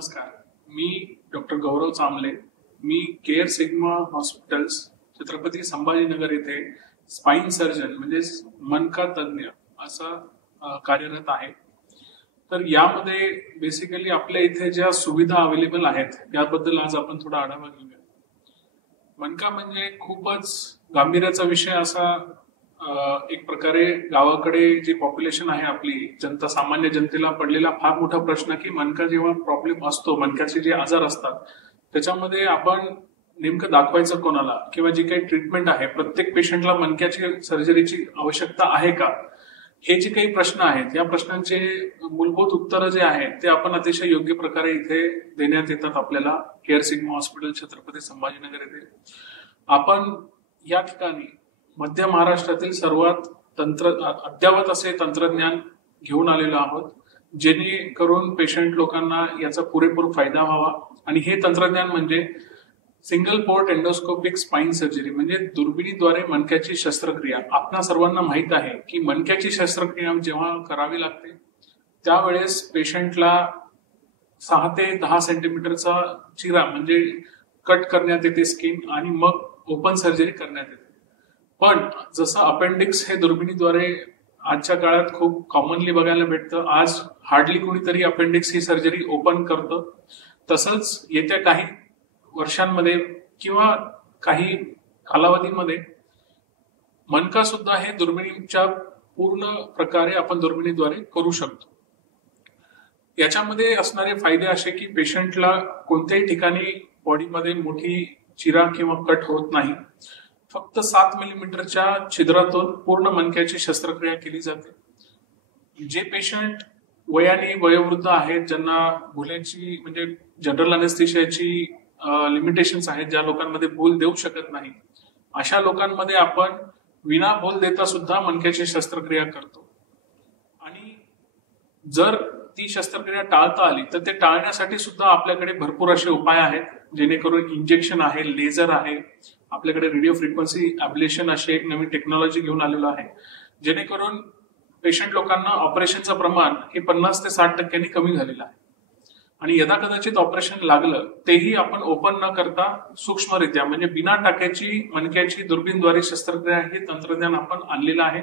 नमस्कार. मी डॉक्टर गौरव चांबले. मी care sigma hospitals Chhatrapati Sambhajinagar येथे स्पाइन सर्जन म्हणजे मनका तज्ञ असा कार्यरत आहे. तर यामध्ये बेसिकली आपल्या इथे ज्या सुविधा अवेलेबल आहेत याबद्दल आज आपण थोडा आढावा घेऊया. मनका म्हणजे खूपच गांभीर्याचा विषय असा. एक प्रकारे गावाकडे जी पॉप्युलेशन आहे आपली जनता, सामान्य जनतेला पडलेला फार मोठा प्रश्न की मनका जेव्हा प्रॉब्लेम असतो, मनक्याचे जे आजार असतात त्याच्यामध्ये आपण नेमकं दाखवायचं कोणाला, किंवा जी काही ट्रीटमेंट आहे प्रत्येक पेशंटला मनक्याची सर्जरीची आवश्यकता आहे का, हे जे काही प्रश्न आहेत या प्रश्नांचे मूलभूत उत्तरं जे आहेत ते आपण अतिशय योग्य प्रकारे इथे देण्यात येतात आपल्याला care sigma hospital Chhatrapati Sambhajinagar येथे. आपण या ठिकाणी मध्य महाराष्ट्रातील सर्वात अद्ययावत असे तंत्रज्ञान घेऊन आलेलो आहोत, जेणेकरून पेशंट लोकांना याचा पुरेपूर फायदा व्हावा. आणि हे तंत्रज्ञान म्हणजे single port endoscopic spine surgery, म्हणजे दुर्बिणीद्वारे मणक्याची शस्त्रक्रिया. आपल्या सर्वांना माहित आहे की मणक्याची शस्त्रक्रिया जेव्हा करावी लागते त्यावेळेस पेशंटला 6 ते 10 सेंटीमीटरचा चिरा म्हणजे कट करण्यात येते स्किन, आणि मग ओपन सर्जरी करण्यात येते. पण जसं अपेंडिक्स हे दुर्बिणीद्वारे आजच्या काळात खूप कॉमनली बघायला भेटतं, आज हार्डली कोणीतरी अपेंडिक्स ही सर्जरी ओपन करतं. तसंच येत्या काही वर्षांमध्ये किंवा काही कालावधीमध्ये मनका सुद्धा हे दुर्बिणीच्या पूर्ण प्रकारे आपण दुर्बिणीद्वारे करू शकतो. याच्यामध्ये असणारे फायदे असे की पेशंटला कोणत्याही ठिकाणी बॉडीमध्ये मोठी चिरा किंवा कट होत नाही. फक्त 7 मिलीमीटरच्या छिद्रातून पूर्ण मणक्याची शस्त्रक्रिया केली जाते. जे पेशंट वयाने वयोवृद्ध आहेत, ज्यांना भुलेची म्हणजे जनरल अनेस्थेशियाची लिमिटेशन्स आहेत, ज्या लोकांमध्ये भूल देऊ शकत नाही, अशा लोकांमध्ये आपण विना भूल देता सुद्धा मणक्याची शस्त्रक्रिया करतो. आणि जर ती शस्त्रक्रिया टाळता आली तर ते टाळण्यासाठी सुद्धा आपल्याकडे भरपूर असे उपाय आहेत, जेणेकरून इंजेक्शन आहे, लेझर आहे, आपल्याकडे रेडिओ फ्रिक्वेन्सी अब्लेशन अशी एक नवीन टेक्नॉलॉजी घेऊन आलेलो आहे, जेणेकरून पेशंट लोकांना ऑपरेशनचं प्रमाण हे 50 ते 60% कमी झालेलं आहे. आणि यदा कदाचित ऑपरेशन लागलं तेही आपण ओपन न करता सूक्ष्मरित्या म्हणजे बिना टाक्याची मणक्याची दुर्बीणद्वारे शस्त्रक्रिया हे तंत्रज्ञान आपण आणलेलं आहे.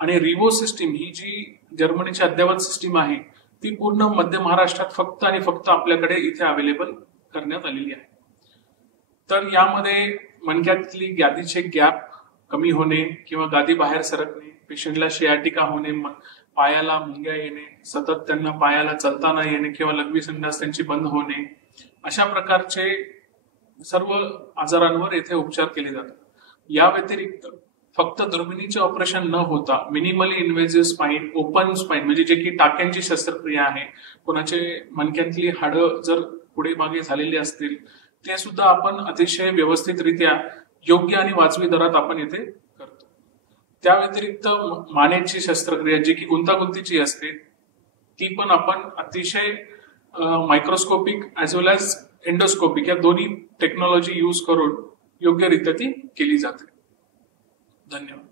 आणि रिवो सिस्टीम ही जी जर्मनीची अद्ययावत सिस्टीम आहे ती पूर्ण मध्य महाराष्ट्रात फक्त आणि फक्त आपल्याकडे इथे अवेलेबल करण्यात आलेली आहे. तर यामध्ये मणक्यातली गादीचे गॅप कमी होणे किंवा गादी बाहेर सरकणे, पेशंटला शियाटिका होणे, पायाला मुंग्या येणे, सतत त्यांना पायाला चालता न येणे किंवा लघवी संडास त्यांची बंद होणे, अशा प्रकारचे सर्व आजारांवर येथे उपचार केले जातात. या व्यतिरिक्त फक्त दुर्बिणीचे ऑपरेशन न होता minimally invasive spine, open spine म्हणजे जे की टाक्यांची शस्त्रक्रिया आहे, कोणाचे मणक्यातली हाडं जर पुढे मागे झालेली असतील ते सुद्धा आपण अतिशय व्यवस्थितरित्या योग्य आणि वाजवी दरात आपण येथे करतो. त्या व्यतिरिक्त मानेची शस्त्रक्रिया जी की गुंतागुंतीची असते ती पण आपण अतिशय मायक्रोस्कोपिक ऍज वेल एज एंडोस्कोपिक या दोन्ही टेक्नॉलॉजी यूज करून योग्यरित्या ती केली जाते. धन्यवाद.